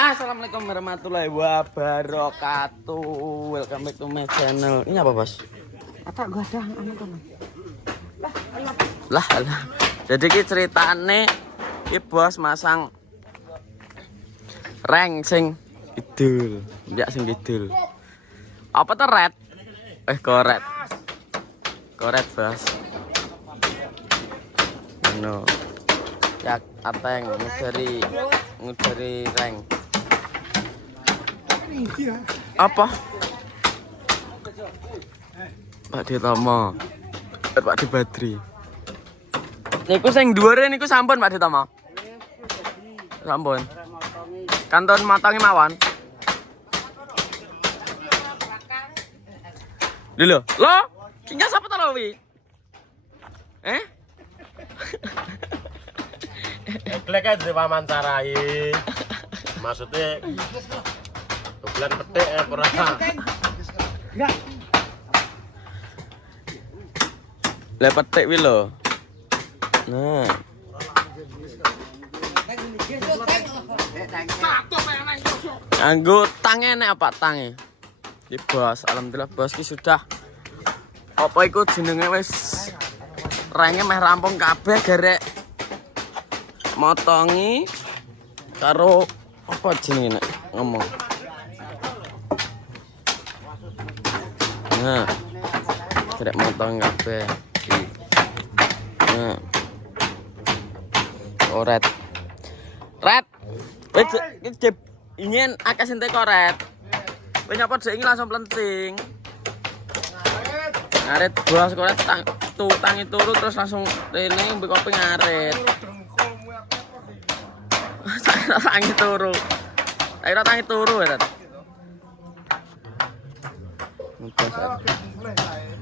Assalamualaikum warahmatullahi wabarakatuh. Welcome back to my channel. Ini apa, Bos? Apa gua ada anu kono. Lah. Jadi ki ceritane ki Bos masang reng sing kidul. Ndak sing kidul. Apa tuh red? Koret. Koret, Bos. No. Ya ateng ngudari reng. Apa? Pak Ditomo. Pak Di Badri. Niku sing dhuwure niku sampun Pak Ditomo. Sampun. Kanton motongi mawon. Lho, lo? Tinggal sapa to lo wi? Eklek aja diwawancarai. Maksudnya bulan petik ora. Lah petik wi lho. Nah. Anggo tang enek apa tange? Di Bos, alhamdulillah Bos ki sudah apa iku jenenge wis renge meh rampung kabeh garek motongi karo apa jenenge nek ngomong. Nah. Garek motong kabeh. Nah. Koret. Red. Wis iki ingin akeh sing teko red. Kowe nyapa dhek iki langsung plenting. Ngaret Bos koret tangi turu terus langsung rene mbek kopi ngaret. Tangi turu. Ayo tangi turu ya, Red.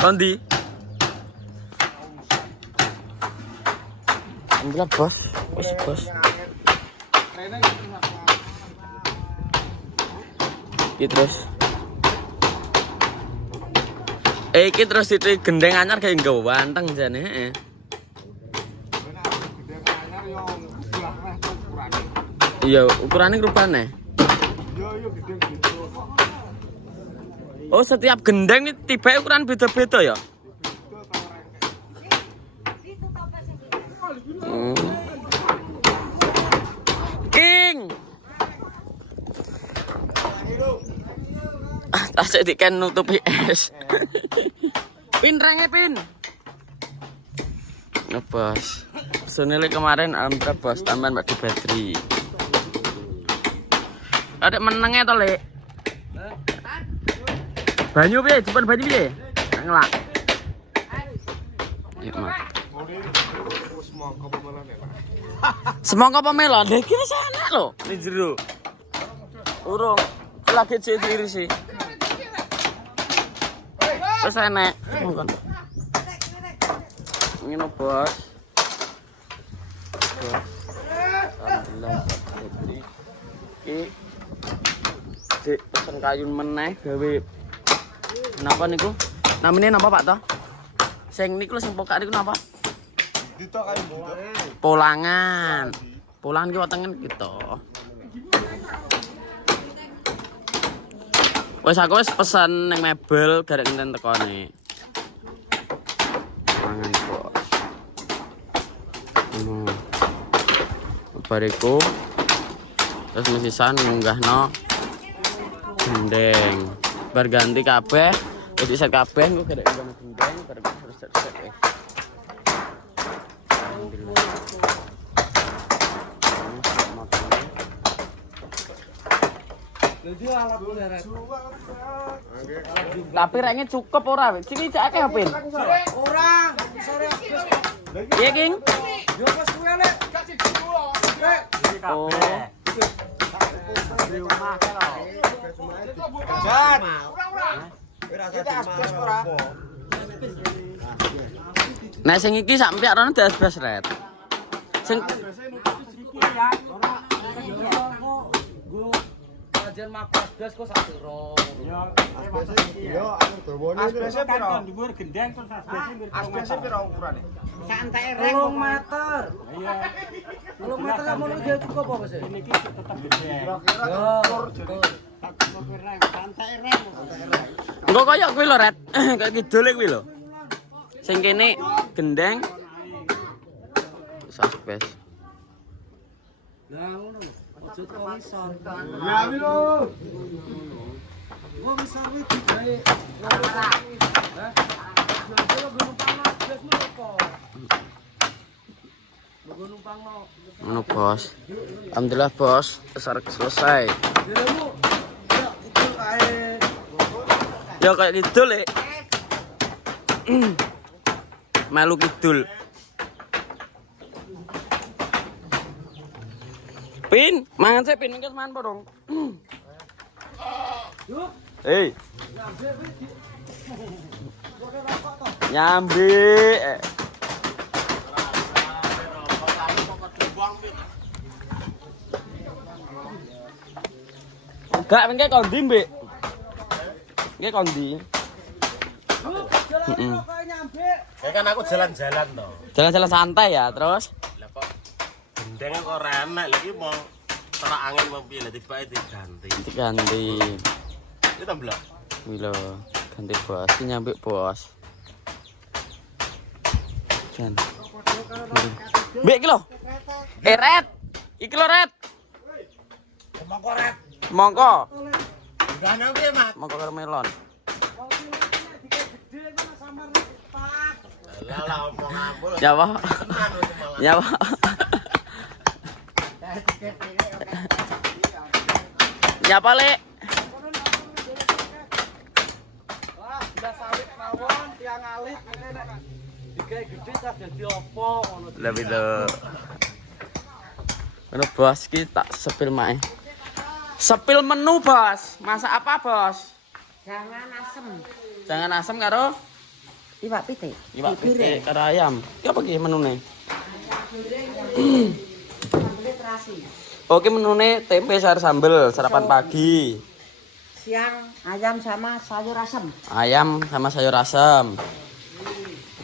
Kondi. Alhamdulillah Bos. Wis Bos. Iki terus. Iki terus itu gendeng anyar kayak nggawa wanteng jane, heeh. Iya, ukurannya rupane. Oh, setiap gendeng ini tiba ukuran beda-beda ya? King! Tasik diken nutupi es. Pin renge pin. Nah, Bos. Personilnya kemarin alhamdulillah Bos tambahan Pak Di Badri. Ada menengnya to, Lek. Banyu piye? Cepet banyu piye? Ngelak. Ya, Mak. Semangka apa melon? Lha iki wis enak lho, ning jero. Urung lagi cediri sih. Wis enak. Ngene, Bos. Alhamdulillah. Iki Dik pesen kayu meneh gawe napa niku? Namine napa Pak to? Sing niku lho sing pokak niku napa? Ditok kayu Polangan. Polangan ki wetengen gitu. Wis aku wis pesen ning mebel garek enten tekone. Polangan Bos. Bariku terus mesisan ngunggahno gendeng. Bar ganti kabeh, wis set kabeh engko garek ngunggah gendeng, bar terus set wis. Alhamdulillah. Tapi rengnya cukup ora? Sini cak akeh Pin. Ora, sore. Iya, King. Yo pas kuwi lek. Oh. Di rumah kalo. Jan. Kita asbes ora. Nah sing iki sak mpiak rono diasbes Red. Sing Jan mak asbes kok sak piro. Yo anu dawane. Asbese piro? Dhuwur gendeng terus asbese Asbese piro ukurane? Santai rek 2 meter. Iya. Kalau meter kamu dia cukup apa sih? Ini tetap gede. Engko koyo kuwi lho, Red. Kayak kidul kuwi lho. Sing kene gendeng. Saspes. Lah ngono lho. Aja kok ngisor. Ya lho. Gua ngisor kuwi digawe ora. Hah? Kalau gue numpang lo, gas mu apa? Gue numpang lo. Ngono, Bos. Alhamdulillah, Bos. Selesai. Diramu. Ya, itu kae. Ya kayak kidul, Lek. Melu kidul. Pin, mangan sih Pin, mungkin mangan dong. Yuk, Hei, nyambe kuwi. Kok rokok to? nyambi. Enggak, mengke kondi, Mbek. Nggih kondi. Yuk, jalan kok nyambe. Ya kan aku jalan-jalan toh. Jalan-jalan santai ya, terus. Lah kok gendeng kok ora enak lagi mau terak angin mau piye lah tiba diganti. Diganti. Itu tambah. Wilo, ganti bos. Ini nyambi bos. Jan. Mbek iki lho. Red. Iki lho, Red. Mongko rep. Mongko. Gana piye, Mak? Mongko karo melon. Lah lah omong ampun. Ya, Pak. Tenan wis malah. Ya, Pak. Ya, Pak, Lek. Wah, udah sawit mawon tiang alit ngene nek digawe gede tas dadi opo ngono. Lebih do. Ono bos ki tak sepil mae. Sepil menu, Bos. Masak apa, Bos? Jangan asem. Jangan asam karo Iwak pitik. iwak pitik karo ayam. Ki apa ki menune? Sambel terasi. Oke, menune tempe sayur sambel sarapan pagi. Siang ayam sama sayur asem. Ayam sama sayur asam.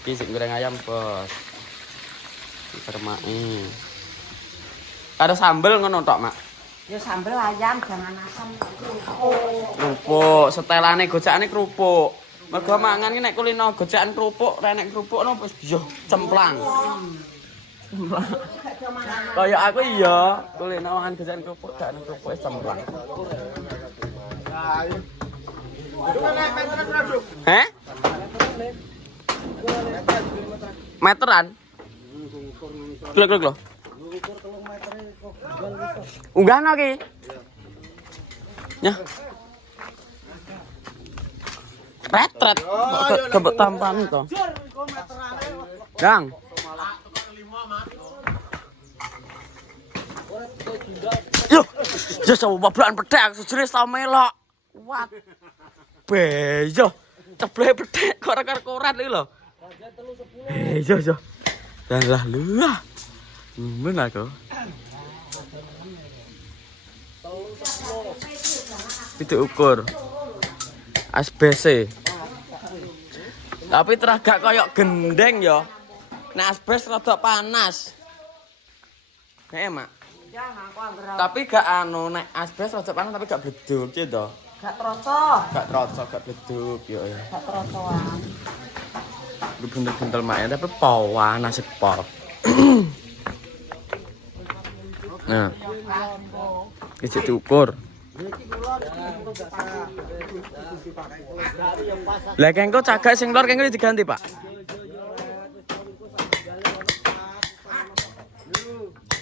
Oke, sing goreng ayam, Bos. Dipermai. Karo sambel ngono tok, Mak. Ya sambel ayam jangan asem. Kerupuk, setelane gojakane kerupuk. Mergo mangan ki nek kulino gojakan kerupuk, ra nek kerupuk no wis yo cemplang. Kayak aku iya, kulino mangan gojakan kerupuk, gak nek kerupuk wis cemplang. Heh? Meteran? Glok glok. Unggah no ki. Ya. Retret. Kebek tampan to. Jur kok meterane. Gang. Yo, yo coba bablakan pedhek sejenis tau melok. Kuat. Bejo. Ceblek pedhek kok ora korat iki lho. Yo yo. Lah lu ah. Men aku. Itu ukur. Asbes. Tapi teragak koyok gendeng ya. Nek asbes rada panas. Mak. Ya aku anggere Tapi gak anu nek asbes rada panas tapi gak bleduk ya to. gak troco. Gak troco, gak bleduk yo ya. Gak trocoan. Lu bentel-bentel mak ya tapi panas pol. Nah. Iki diukur. Lah kengko cagak sing lor kengko diganti, Pak.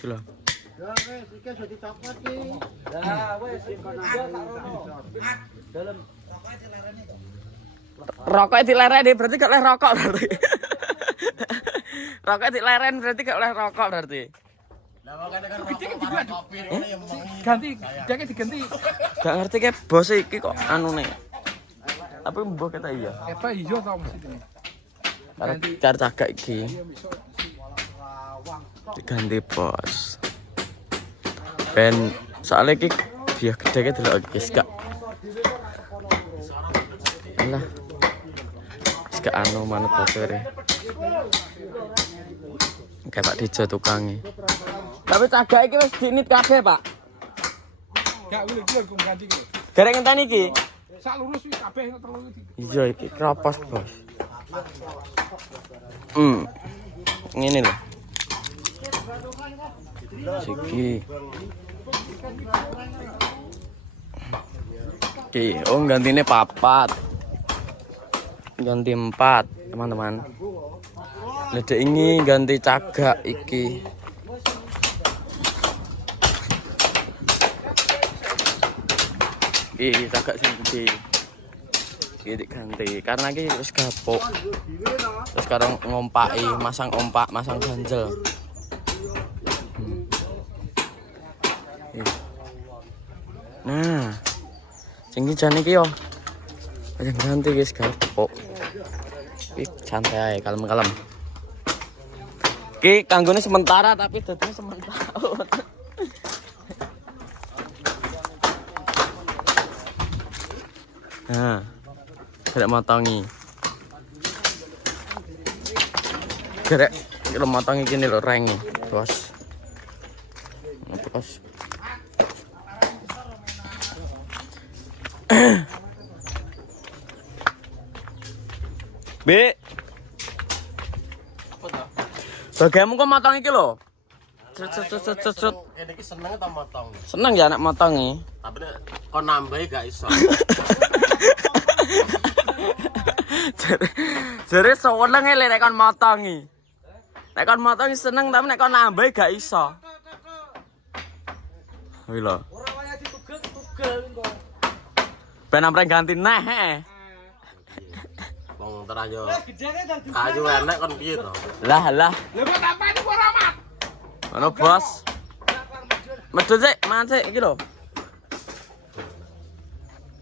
Lho. Lah wis sing kono sak rono. Dalem Rokok dilereni berarti gak oleh rokok berarti. Rokok dileren berarti gak oleh rokok berarti. Lah makane kan rokok kopi ngene ya ganti, deke diganti. Gak ngerti ke bos iki kok anune. Tapi mbok kata iya. Apa iya ta mesti ini. Cara cagak iki. Diganti bos. Ben soalnya iki dia gede delok iki gak. Alah. Gak anu manut bosere. Kayak Pak Dijo tukange. Tapi cagak iki wis dinit kabeh, Pak. Gak boleh dia kok ganti iki. Garek ngenteni iki. Sak lurus wis kabeh telu iki. Iya iki kropos, Bos. Ngene lho. Siki. Oke, oh gantine papat. Ganti 4, teman-teman. Ledek ini ganti cagak iki. Iki cagak sing gede. Iki ganti karena iki wis gapuk. Terus sekarang ngompaki, masang ompak, masang ganjel. Nah, sing jane iki yo. Aja ganti guys gapuk. Iki santai ae, kalem-kalem. Iki kanggone sementara tapi dadine sementara. Nah, gerek motongi. Gerek kalau motongi gini lho reng, Bos. Bos. Be. Bagaimana kok motong iki lho? Cet. Ini iki seneng ta motong. Seneng ya nek motongi. Tapi nek kon nambahi gak iso. Jare seneng e nek kon motongi. Nek kon motongi seneng tapi nek kon nambahi gak iso. Wih lho. Ora waya ditugel engko. Ben amreng ganti neh. Wong terus yo Gedene dadi kayu enek kon piye to? Lah. Lah kok tapane kok ora mat. Ono Bos. Medhun sik, mangan sik iki lho.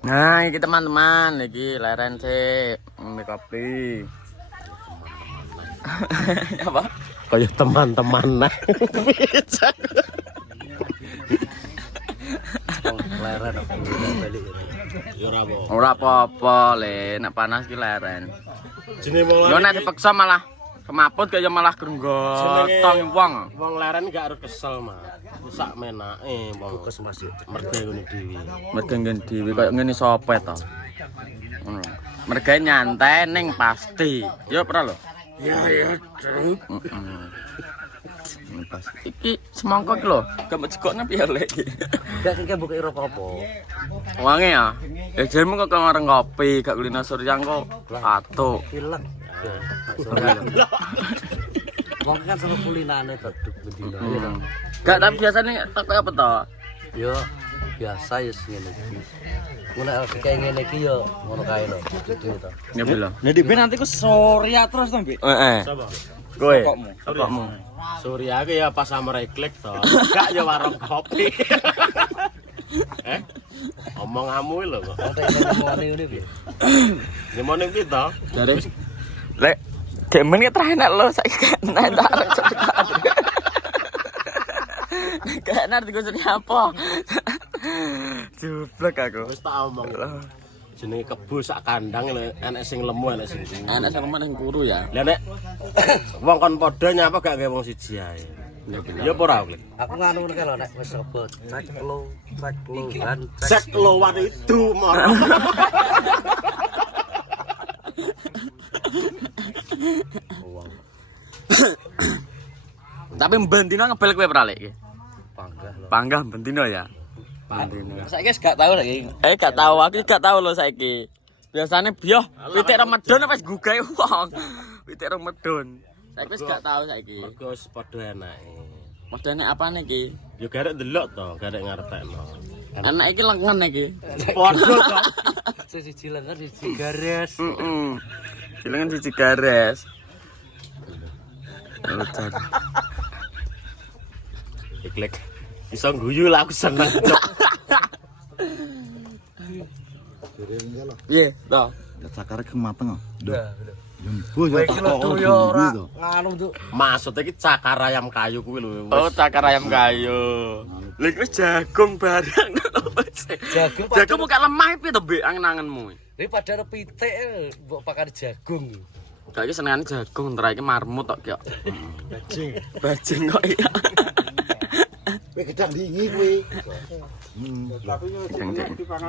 Nah, iki teman-teman, iki leren sik, ngombe kopi. Apa? Kaya teman-teman nah. Leren aku balik. Ya ora apa. Ora apa-apa, Le, nek panas ki leren. Jenenge wong Yo nek dipaksa malah kemaput kaya malah grenggotong wong. Wong leren gak harus kesel, Mas. Sak menake wong Mas mergo ngene dhewe. Mergo ngene dhewe kaya ngene sopet to. Ngono. Mergae nyantai ning pasti. Yo pernah lho. Ya. Pas iki semangkok iki lho, gak mejekokne piye lek iki. Gak kek buka rokok apa? Wangi ya. Ya jermu kok ngareng kopi, gak kulino suryang kok atuk. Pilek. Wong kan sama kulinane tetep bendina. Gak tapi biasanya toko apa to? Yo biasa ya ngene iki. Ngono kayak ngene iki yo ngono kae lho. Ya bilang. Nek ben nanti ku Surya terus to, Mbak. Sapa? Kowe. Apakmu? Surya ki ya pas samurai klik to. Gak ya warung kopi. Omonganmu lho kok. Ngomongane ngene piye? Ngomongane piye to? Dari lek demen ki terenak lho saiki enak tak gak enak digosok apa. Jublek aku. Wis tak omong. Jenenge kebo sak kandang enek sing lemu enek sing tinggi. Enak sing lemah kuru ya. Lah nek wong kon padha nyapa gak gawe wong siji ae. Ya apa ora, Klik? Aku nganu ngene lho nek wis opo cek kan Cek lowan itu mor. Tapi bendino ngebel kowe ora lek iki? panggah lho. Panggah bendino ya. Bendino. Saiki wis gak tau lagi. Gak tahu, aku gak tahu lho saiki. Biasane biyo pitik Ramadan wis gugahe wong. Pitik Ramadan. Saiki wis gak tahu saiki. Mergo wis padha enake. Modane apane iki? Ya garek delok to, garek ngarepno. Anak iki lengen iki. Padha to. Siji lengan siji gares. Heeh. Silengan siji gares. Lucat. Klik. Iso guyu lah aku seneng. Piye, to? Cakare kemateng. Udah. Yo Iki lho tuh yo ora nganu tuh. Maksud iki cakar ayam kayu kuwi lho. Oh, cakar ayam kayu. Lha iki wis jagung barang. Jagung kok lemah piye to, Mbek, angen-angenmu? Ini padahal pitik mbok pakai jagung. Kak iki senengane jagung, entar iki marmut tok kok. Bajing kok iya. Kowe gedang dingi kowe.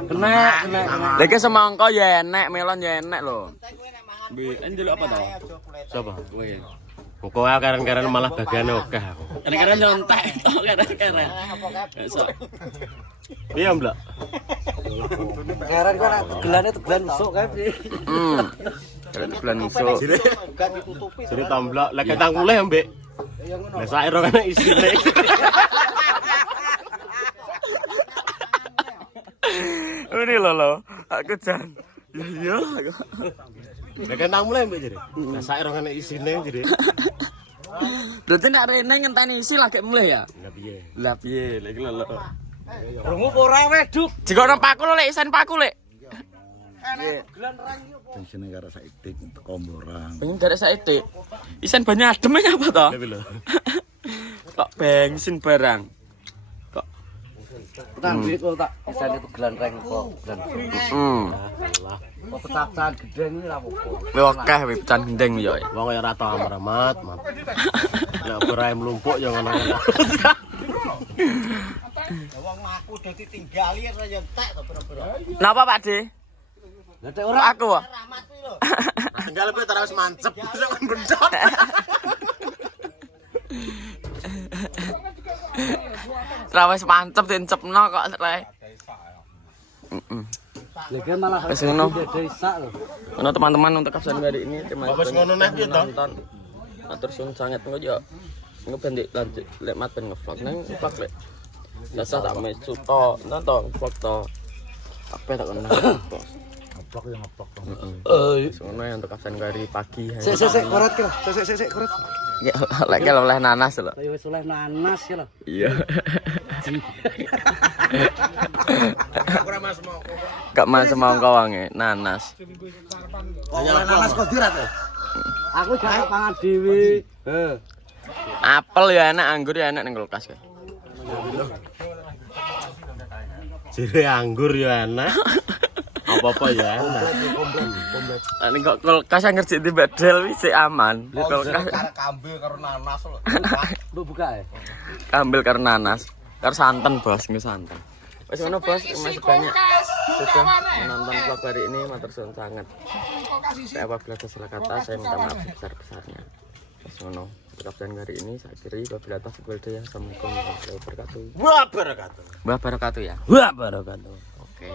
Kena. Lagi semangka ya enek, melon ya enek lho. Ndelok apa to? Siapa? Kowe karen-karen malah bagian oke aku. Keren-keren nyontek to, keren-keren. Iya, Mbak. Karen kok nak tegelane tegelan esuk kae. Keren bulan esuk. Jadi tamblak lek ketang kulih, Mbak. Lah sairo kan isine. Ini lho, aku jan. Iya. Lek ketang mulai, Mbak jadi. Lah sairo kan isine jadi. Berarti nek rene ngenteni isi lagi mulai ya? Lah piye? Lah piye, lek lho. Rungu ora weduk. Jika ono paku lho, lek isen paku lek. Tensione karo saiki teko mborang. Pengen garek saiki. Isen banyak adem apa to? Lah lho. Kok bensin barang. Kok. Nang duit kok tak isane tegelan reng kok. Kok pecahan gedeng iki ra apa-apa. Wis akeh wis pecan gendeng yo. Wong kaya ora tau amramat, Mat. Nek ora mlumpuk ya ngono. Wong aku dadi tinggali ora yo entek to pira-pira. Napa Pak De? Lah tek ora Aku wah. ramat kuwi lho. Tinggal kowe terus mancep sok bendot. Rawes mantep diencepno kok rek. Lha malah Wis ngono. desa lho. Ono teman-teman untuk kapsan hari ini terima Wis ngono neh piye to? nonton. Matur suwun sanget engko yo. Engko ben lanjut lek mat ben ngevlog nang vlog lek. Dasar tak mesu to, nonton vlog to. Apa tak kenal. Ngeplok ya ngeplok. Ngono ya untuk kapsan hari pagi. Sik koret ki. Sik koret. Ya lek oleh nanas lho. Ayo wis oleh nanas ki lho. Iya. Ora mas mau. Gak mas semangka wange nanas. Oleh nanas kok dirat ya? Aku jarang pangan dhewe. Apel ya enak, anggur ya enak ning kulkas kae. Jere anggur ya enak. Apa-apa ya enak. Ning kok kulkas yang ngerti di bedel wis aman. Di kulkas Kambil karo nanas lho. Mbok buka ya. kambil karena nanas. Karo santen bos, nggih santen. Wis ngono bos, masih banyak sudah menonton vlog hari ini, matur suwun sangat. Saya apabila ada salah kata, saya minta maaf sebesar-besarnya. Wis ngono, untuk kapten hari ini saya akhiri wabillahi taufiq wal hidayah. Assalamualaikum warahmatullahi wabarakatuh. Wah barakatuh. Mbah barakatuh ya. Wah barakatuh. Oke.